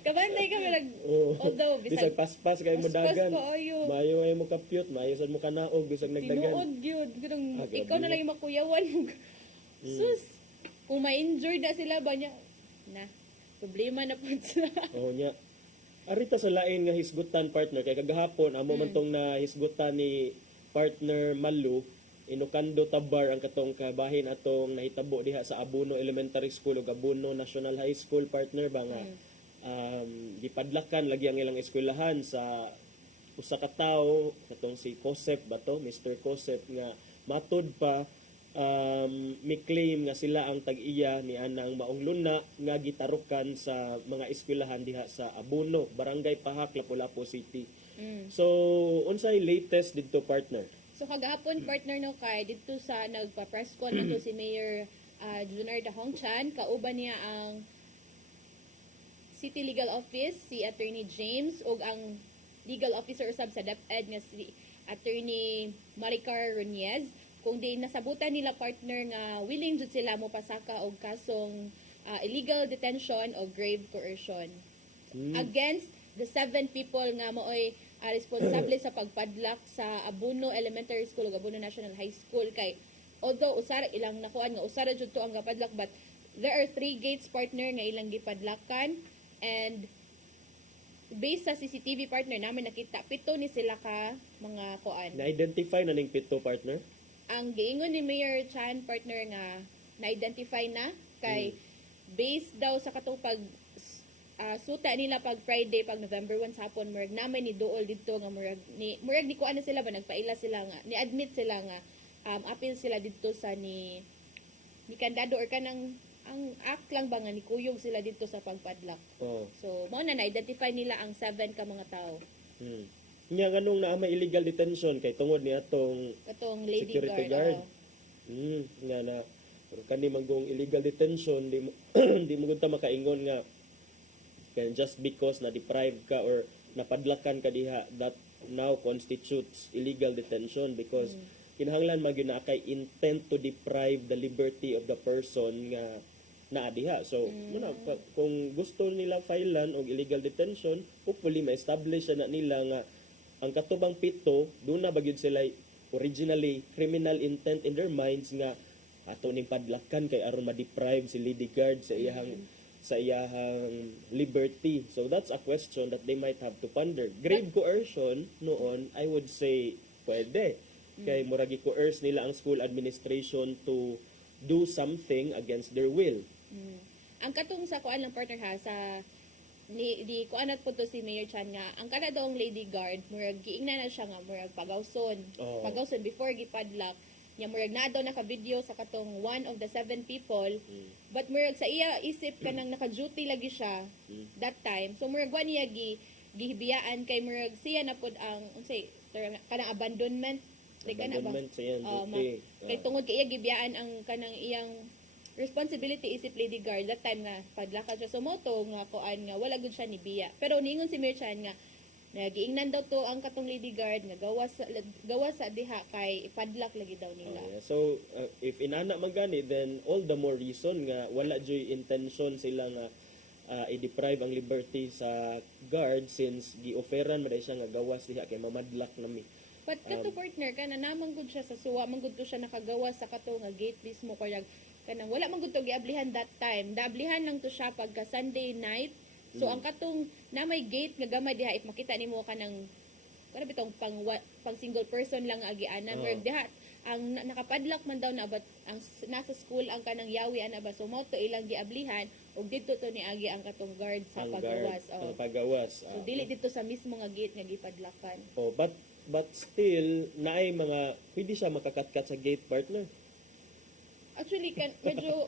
kabantay ka marag although bisag paspas kay mo dagan maayo ay mo kapyot maayo sad mo kanaog bisag nagdagan tinuod gyud ganang ikaw na lang yung makuyawan sus kung ma-injured na sila ba niya na problema na po sila nya arita sa lain nga hisgutan partner kay kagahapon amo man tong na hisgutan ni partner Malu Inokando Tabar ang katong kabahin atong nahitabo diha sa Abuno Elementary School ug Abuno National High School partner ba nga gipadlakan lagi ang ilang eskwelahan sa usa ka tawo katong si Cosep ba to Mr. Cosep nga matud pa mi claim nga sila ang tag-iya ni anang maong luna nga gitarukan sa mga eskwelahan diha sa Abuno Barangay Pahak Lapu-Lapu City. So unsay latest didto partner? So kagahapon partner no kay dito sa nagpa-press con na to si Mayor Junard Hongchan kauban niya ang City Legal Office si Attorney James ug ang legal officer usab sa DepEd nga si Attorney Maricar Runez kung di nasabutan nila partner nga willing jud sila mo pasaka og kasong illegal detention o grave coercion against the 7 people nga maoy responsable sa pagpadlak sa Abuno Elementary School ug Abuno National High School kay although usara ilang nakuan nga usara jud to ang gapadlak but there are 3 gates partner nga ilang gipadlakan and based sa CCTV partner namin nakita 7 ni sila ka mga kuan na-identify na ning 7 partner ang giingon ni Mayor Chan partner nga na-identify na kay based daw sa katong pag suta nila pag Friday pag November 1 sa hapon murag naman ni duol dito nga murag ni kuan na sila ba nagpaila sila nga ni admit sila nga appeal sila dito sa ni kandado or kanang ang act lang ba nga ni kuyog sila dito sa pagpadlak. So mao na identify nila ang 7 ka mga tao. Nya nganong naa may illegal detention kay tungod ni atong lady security guard. Nga na kani manggong illegal detention di mo di mo gud ta makaingon nga and just because na deprive ka or napadlakan ka diha that now constitutes illegal detention because kinahanglan magyud na kay intent to deprive the liberty of the person nga naa diha so kung gusto nila filean og illegal detention hopefully ma-establish na nila nga ang katubang 7 doon na bagyud sila originally criminal intent in their minds nga ato ning padlakan kay aron ma-deprive si lady guard sa iyahang liberty. So that's a question that they might have to ponder. Grave coercion noon, I would say, pwede. Kay murag i-coerce nila ang school administration to do something against their will. Ang katong sa kuan lang partner ha, sa di kuan at po to si Mayor Chan nga, ang kada daw lady guard, murag giingnan na siya nga, murag pagawson. Pagawson before gipadlak. Nya murag na daw naka-video sa katong one of the 7 people but murag sa iya isip kanang naka-duty lagi siya that time so murag wa niya gihibiyaan kay murag siya na pod ang unsay kanang abandonment like kay tungod kay iya gibiyaan ang kanang iyang responsibility isip lady guard that time nga padlakad siya so moto nga kuan nga wala gud siya ni biya pero niingon si Mayor Chan nga nagiingnan daw to ang katong lady guard nga gawas sa diha kay ipadlak lagi daw nila. So if inana man gani then all the more reason nga wala joy intention sila nga i-deprive ang liberty sa guard since gi-offeran man siya nga gawas diha kay mamadlak nami. But kato partner kana naman gud siya sa suwa man gud to siya nakagawas sa kato nga gate mismo kaya kanang wala man gud to giablihan that time. Daablihan lang to siya pagka Sunday night. So ang katong na may gate nga gamay diha if makita nimo kanang kana bitong pang single person lang agianan Oo. murag diha ang nakapadlock man daw na but ang nasa school ang kanang yawi ana ba so mo to ilang giablihan ug dito to ni agi ang katong guard sa Ang pagawas. guard, ang pagawas. So dili dito sa mismo nga gate nga gipadlakan. Oh, but still naay mga pwede siya makakatkat sa gate partner. Actually kan medyo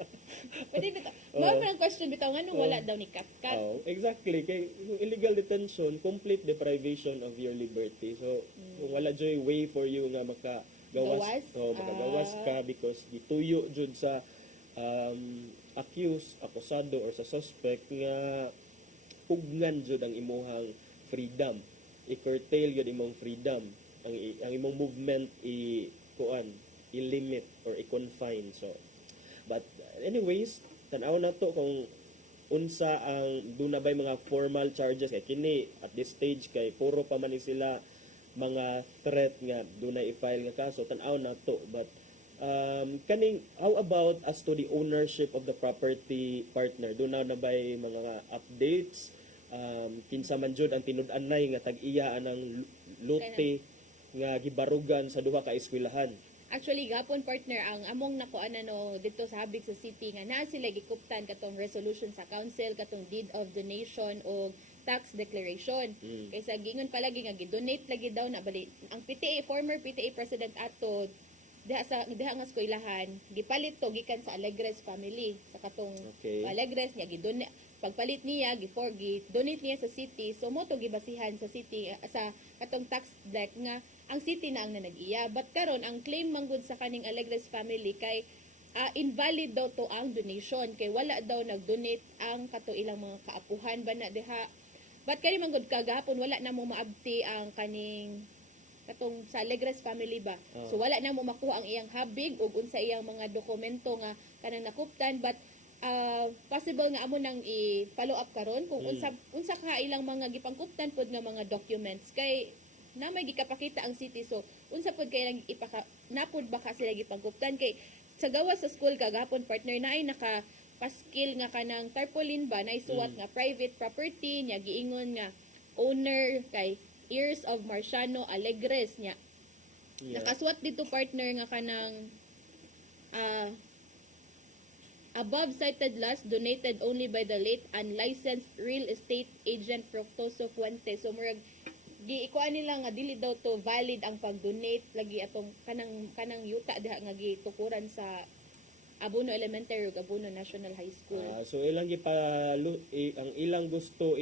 pwede bitaw. Oo. Mao pa ang question bitaw nganong Oo. wala daw ni katkat. Oh, exactly. Kay yung illegal detention, complete deprivation of your liberty. So, kung wala joy way for you nga Gawas? makagawas ka because gituyo jud sa accused, akusado or sa suspect nga pugnan jud ang imuhang freedom. I-curtail yun imong freedom. Ang imong movement i-limit or i-confine. So, but anyways, tanaw na to kung unsa ang doon na ba'y mga formal charges kay kini at this stage kay puro pa man ni sila mga threat nga doon na i-file nga kaso tanaw na to but kaning how about as to the ownership of the property partner doon na ba'y mga updates kinsa man jud ang tinud-an nay nga tag-iya anang lote nga gibarugan sa duha ka eskwelahan. Actually, gapon partner, ang among nakuan no dito sa Habig sa City nga naa sila gikuptan katong resolution sa council, katong deed of donation o tax declaration. Kaysa gingon palagi nga gidonate lagi daw na bali ang PTA former PTA president ato diha nga eskwelahan gipalit to gikan sa Alegres family sa katong Okay. Alegres niya gidonate pagpalit niya donate niya sa city so mo to gibasihan sa city sa katong tax deck nga ang city na ang nanag-iya but karon ang claim manggod sa kaning Alegres family kay invalid daw to ang donation kay wala daw nag-donate ang kato ilang mga kaapuhan ba na diha but kani manggod kagahapon wala na mo maabti ang kaning katong sa Alegres family ba so wala na mo makuha ang iyang habig ug unsa iyang mga dokumento nga kanang nakuptan but possible nga amo nang i-follow up karon kung unsa ka ilang mga gipangkuptan pod nga mga documents kay na may gikapakita ang city so unsa pod kay lang napod ba ka sila gipangkuptan kay sa gawas sa school kagahapon partner na ay naka paskil nga kanang tarpaulin ba na isuwat nga private property nya giingon nga owner kay Ears of Marciano Alegres nya nakaswat dito partner nga kanang above cited lots donated only by the late unlicensed real estate agent Fructoso Fuentes so murag giikuan nila nga dili daw to valid ang pag-donate lagi atong kanang yuta diha nga gitukuran sa Abuno Elementary ug Abuno National High School. So ilang ang ilang gusto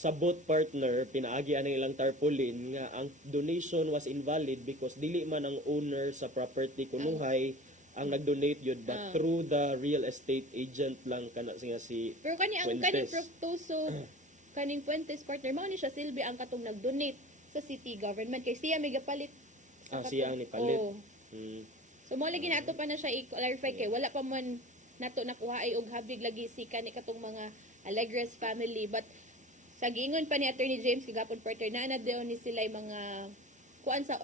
sabot partner pinaagi ang ilang tarpaulin nga ang donation was invalid because dili man ang owner sa property kunuhay ang nag-donate yun but through the real estate agent lang kana nga si pero kani ang kaning Fructoso kaning Fuentes partner mao ni siya silbi ang katong nag-donate sa city government kay siya may gapalit siya ang nipalit. So mo lagi nato pa na siya i-clarify kay wala pa man nato nakuha ay og habig lagi si kani katong mga Alegres family but sa giingon pa ni Attorney James kagapon partner na daw ni sila mga kuan sa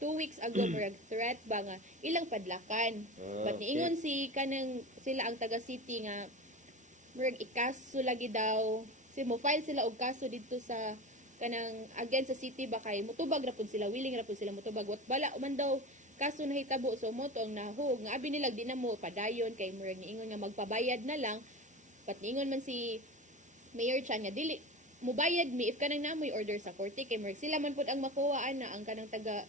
2 weeks ago murag threat ba nga ilang padlakan but niingon si kanang sila ang taga city nga murag ikaso lagi daw si mo file sila og kaso dito sa kanang against sa city ba kay mutubag ra pud sila willing ra pud sila mutubag wat bala man daw kaso nahitabo so mo to ang nahug nga abi nila di na mo padayon kay murag niingon nga magpabayad na lang but niingon man si Mayor Chan nga dili mubayad mi if kanang namoy order sa korte kay murag sila man pud ang makuhaan na ang kanang taga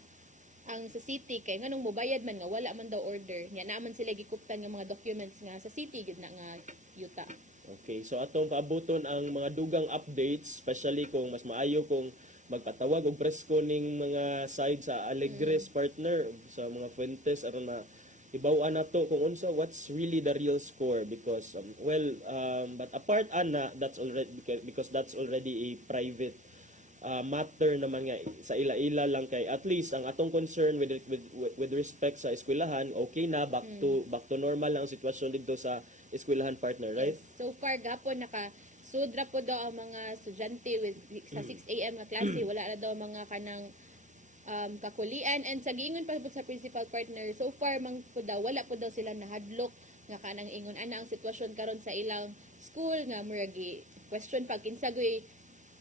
ang sa city kay nganong mubayad man nga wala man daw order nya naman sila gikuptan nga mga documents nga sa city gid na nga yuta. Okay, so atong paaboton ang mga dugang updates, especially kung mas maayo kung magpatawag og presko ning mga side sa Alegres partner sa mga Fuentes aron na ibaw-an nato kung unsa what's really the real score because but apart ana that's already because that's already a private matter naman nga sa ila-ila lang kay at least ang atong concern with respect sa eskwelahan okay na back to normal lang ang sitwasyon dito sa eskwelahan partner, right? Yes. So far gapon sudra po daw ang mga estudyante sa 6 AM nga klase wala na daw mga kanang kakulian and sa giingon pa sa principal partner so far man po daw wala po daw sila nahadlok nga kanang ingon ana ang sitwasyon karon sa ilang school nga murag question pag kinsa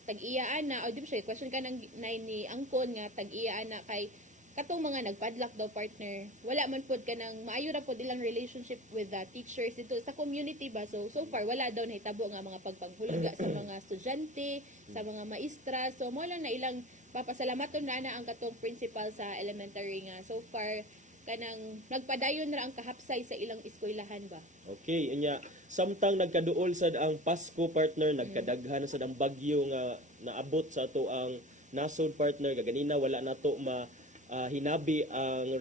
tag-iyaan na, o di ba siya, question ka ng ni Angkon nga, tag-iyaan na kay katong mga nagpadlock daw partner, wala man pod ka ng maayo ra pod ilang relationship with the teachers dito sa community ba. So far wala daw nahitabo nga mga pagpanghuluga sa mga estudyante, sa mga maestra. So mo lang na ilang papasalamaton na ang katong principal sa elementary nga. So far kanang nagpadayon ra ang kahapsay sa ilang eskwelahan ba. Okay, unya samtang nagkaduol sad ang Pasko partner, nagkadaghan sad ang bagyo nga naabot sa ato ang nasod partner, kaganina wala nato hinabi ang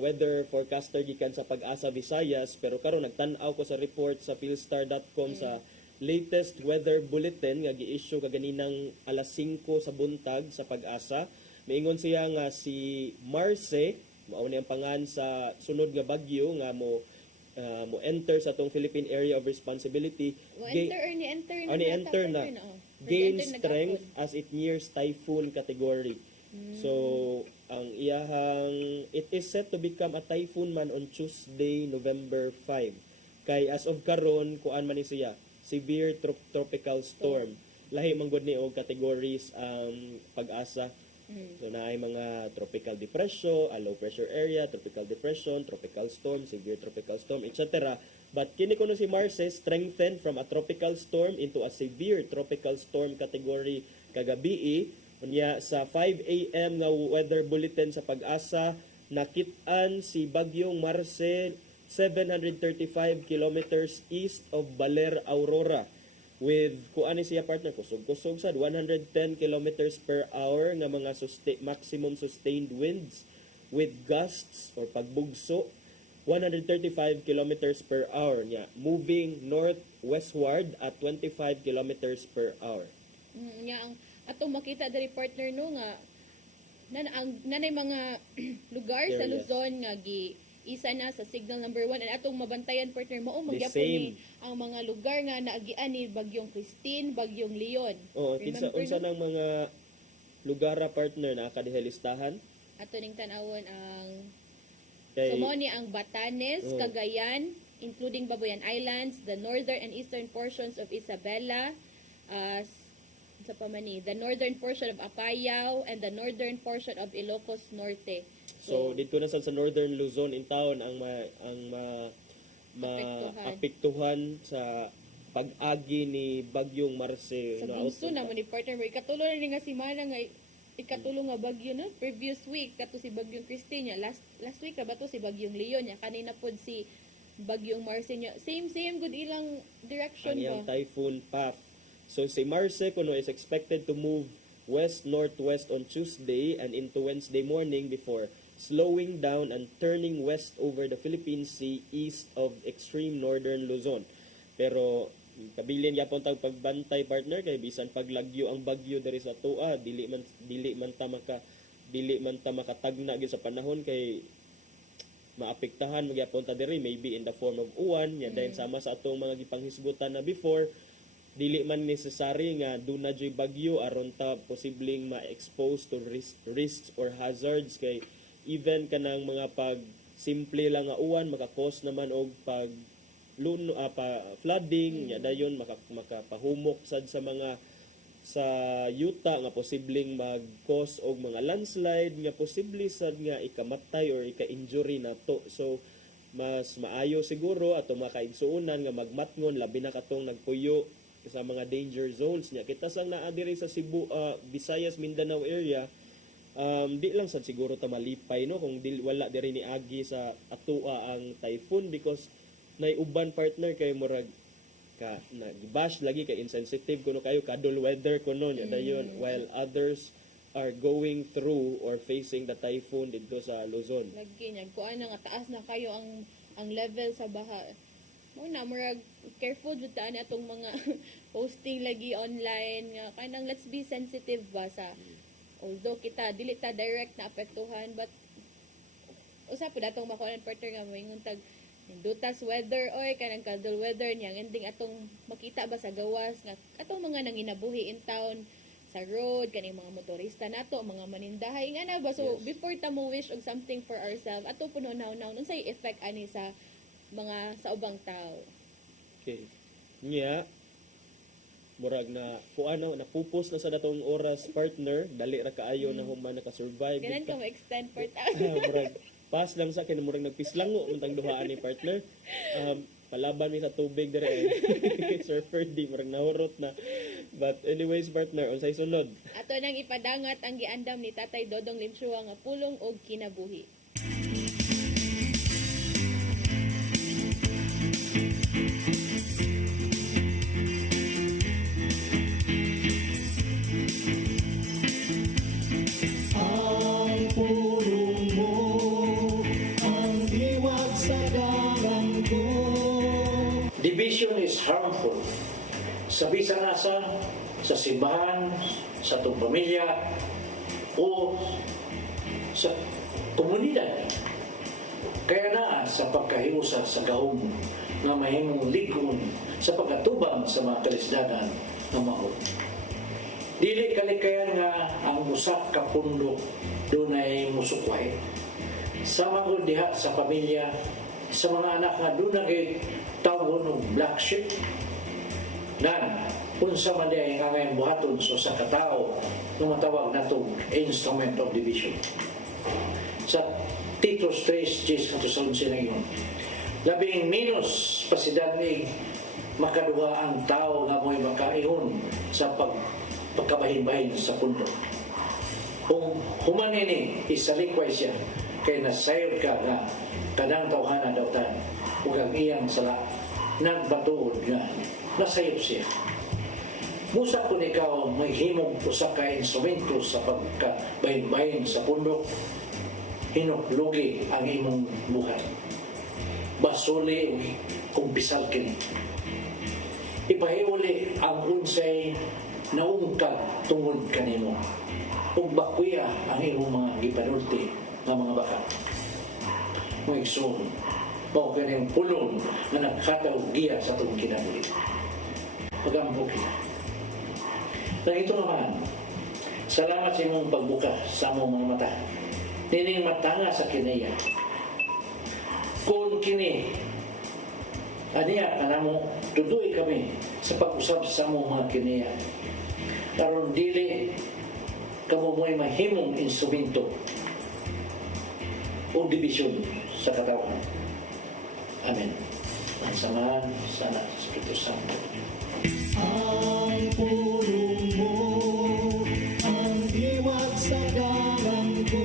weather forecaster gikan sa Pag-asa Visayas, pero karon nagtan-aw ko sa report sa philstar.com sa latest weather bulletin nga gi-issue kaganinang alas 5 sa buntag sa Pag-asa. Miingon siya nga si Marce, mao ni ang pangan sa sunod nga bagyo nga mo enter sa tong Philippine Area of Responsibility. Enter na. Gain strength as it nears typhoon category. So, ang it is set to become a typhoon man on Tuesday, November 5. Kay as of karon, kuan man ni siya, severe tropical storm. Lahi man gud ni og categories ang Pag-asa. So naay mga tropical depression, a low pressure area, tropical depression, tropical storm, severe tropical storm, etc. But kini kuno si Marce strengthened from a tropical storm into a severe tropical storm category kagabi. Unya sa 5 a.m. nga weather bulletin sa Pag-asa, nakit-an si Bagyong Marce 735 kilometers east of Baler, Aurora with kuan ni siya partner kusog-kusog sad 110 kilometers per hour nga mga maximum sustained winds with gusts or pagbugso 135 kilometers per hour niya, moving northwestward at 25 kilometers per hour. Nya ang atong makita diri partner no nga nanay mga lugar sa Luzon nga isa na sa signal number 1 and atong mabantayan partner mao magyapon ni ang mga lugar nga naagian ni Bagyong Christine, Bagyong Leon. Unsa nang mga lugar partner na kadihelistahan? Ato ning tan-awon ang ni ang Batanes, Cagayan, including Babuyan Islands, the northern and eastern portions of Isabela, the northern portion of Apayao, and the northern portion of Ilocos Norte. So dito na sa northern Luzon in town ang apektuhan sa pag-agi ni Bagyong Marce. Sa bunso naman ni partner, ikatulo na rin nga si Mana nga ikatulo nga bagyo na previous week kato si Bagyong Christine last week ba to si Bagyong Leon nya kanina pod si Bagyong Marce nya same good ilang direction ba ang typhoon path. So si Marce kuno is expected to move west-northwest on Tuesday and into Wednesday morning before slowing down and turning west over the Philippine Sea east of extreme northern Luzon. Pero kabilin gyapon tag pagbantay partner kay bisan paglagyo ang bagyo diri sa tua dili man ta makatagna gyud sa panahon kay maapektahan magyapon ta diri maybe in the form of uwan nya dahil sama sa atong mga gipanghisgutan na before dili man necessary nga duna joy bagyo aron ta posibleng ma-expose to risks or hazards kay even kanang mga pag simple lang nga uwan maka-cause naman og pag flooding nya dayon makapahumok sad sa mga sa yuta nga posibleng mag-cause og mga landslide nga posible sad nga ikamatay or ika-injury nato. So mas maayo siguro ato makaigsuonan nga magmatngon labi na katong nagpuyo sa mga danger zones niya. Kita sang naa diri sa Cebu, Visayas, Mindanao area, di lang sad siguro ta malipay no kung wala diri ni agi sa atua ang typhoon because nay uban partner kay murag ka nagibash lagi kay insensitive kuno kayo kadol weather kuno nya dayon while others are going through or facing the typhoon dito sa Luzon. Lagi nya kuan nga taas na kayo ang level sa baha. Muna murag careful jud ta ani atong mga posting lagi online nga kanang let's be sensitive ba sa although kita dili ta direct na apektuhan but usa pud atong makuan partner nga moingon tag dutas weather oy kanang kadol weather niya ending atong makita ba sa gawas nga atong mga nanginabuhi in town sa road kaning mga motorista nato mga manindahay nga na ba so before ta mo wish og something for ourselves ato puno now unsay effect ani sa mga sa ubang tao. Okay. Nya murag na kuano napupos na sa datong oras partner, dali ra kaayo na human naka-survive. Ganun ka mo-extend part Murag pas lang sa akin murag nagpislango untang duhaan ni partner. Palaban mi sa tubig dire. Sir Ferdy murag nahurot na. But anyways partner, unsay sunod? Ato nang ipadangat ang giandam ni Tatay Dodong Limchua nga pulong og kinabuhi. Ang pulong mo, ang diwag sa dalan ko. Division is harmful sa bisan asa, sa simbahan, sa itong pamilya, o sa komunidad. Kaya na sa pagkahiusa sa gahom nga mahimong ligon sa pagkatubang sa mga kalisdanan ng mahal. Dili kalikayan nga ang usak ka pundo dunay musukway. Sama ko diha sa pamilya, sa mga anak nga dunay tawon og black sheep. Nan, unsa man diay nga ngayon buhaton sa katao nga matawag natong instrument of division. Sa Titus 3:10 na yun. Labing minus pasidanig makaduha ang tao nga mo'y makaihon sa pagkabahin-bahin sa pundo. Kung humanini, isalikway siya, kay nasayod ka nga kadang tawhana daw tan, ug ang iyang sala, nagbatuod nga, nasayod siya. Musa kung ikaw maghimog usa ka instrumento sa pagkabahin-bahin sa pundo, hinuklugi ang imong buhat. Basuli o kumpisal kini. Ipahiuli ang unsay naungkag tungod kanimo. Ug bakuya ang imong mga gipanulti nga mga baka. Mga igsoon, mao kaning pulong nga nagkataw giya sa itong kinabuhi. Pagambok kita. Na ito naman, salamat sa imong pagbuka sa among mga mata. Nining matanga sa kinaya. Kung kini, aniya ka na mo, tuduy kami sa pag-usap sa among mga kinaya. Karon dili, kamo mo'y mahimong instrumento o division sa katawan. Amen. Ang samahan sana sa Espiritu Santo. Ang pulong mo, ang diwag sa dalan ko.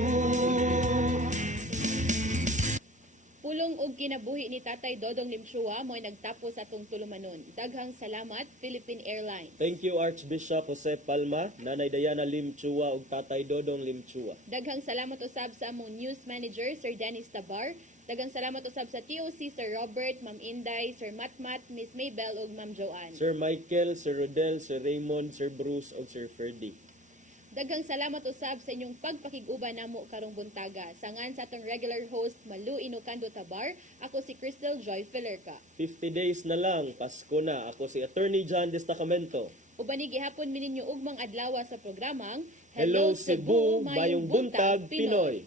Pulong og kinabuhi ni Tatay Dodong Limchua mo'y nagtapos atong tulumanon. Daghang salamat Philippine Airlines. Thank you Archbishop Jose Palma, Nanay Diana Limchua ug Tatay Dodong Limchua. Daghang salamat usab sa among news manager Sir Dennis Tabar. Daghang salamat usab sa TOC Sir Robert, Ma'am Inday, Sir Matmat, Miss Maybell ug Ma'am Joanne. Sir Michael, Sir Rodel, Sir Raymond, Sir Bruce ug Sir Ferdy. Daghang salamat usab sa inyong pagpakig-uban namo karong buntaga. Sangan sa atong regular host Malu Inocando Tabar, ako si Crystal Joy Filerca. 50 days na lang, Pasko na. Ako si Attorney John Destacamento. Ubani gihapon mi ninyo ugmang adlaw sa programang Hello Cebu, Mayong Buntag, Pinoy.